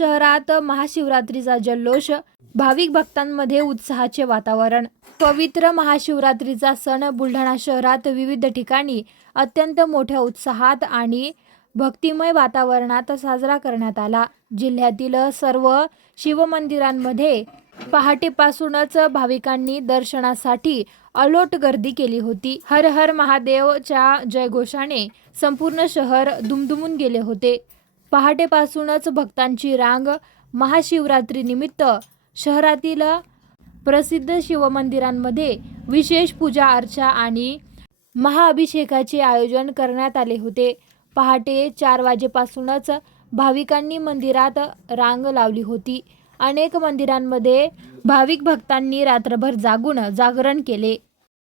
शहरात महाशिवरात्रीचा जल्लोष, भाविक भक्तांमध्ये उत्साहाचे वातावरण। पवित्र महाशिवरात्रीचा सण बुलढाणा शहरात विविध ठिकाणी अत्यंत मोठ्या उत्साहात आणि भक्तिमय वातावरणात साजरा करण्यात आला। जिल्ह्यातील सर्व शिवमंदिरांमध्ये पहाटेपासूनच भाविकांनी दर्शनासाठी अलोट गर्दी केली होती। हर हर महादेवच्या जयघोषाने संपूर्ण शहर दुमदुमून गेले होते। पहाटेपासूनच भक्तांची रांग महाशिवरात्री निमित्त शहरातील प्रसिद्ध शिवमंदिरांमध्ये विशेष पूजा अर्चा आणि महाअभिषेकाचे आयोजन करण्यात आले होते। पहाटे 4 वाजेपासूनच भाविकांनी मंदिरात रांग लावली होती। अनेक मंदिरांमध्ये भाविक भक्तांनी रात्रभर जागून जागरण केले।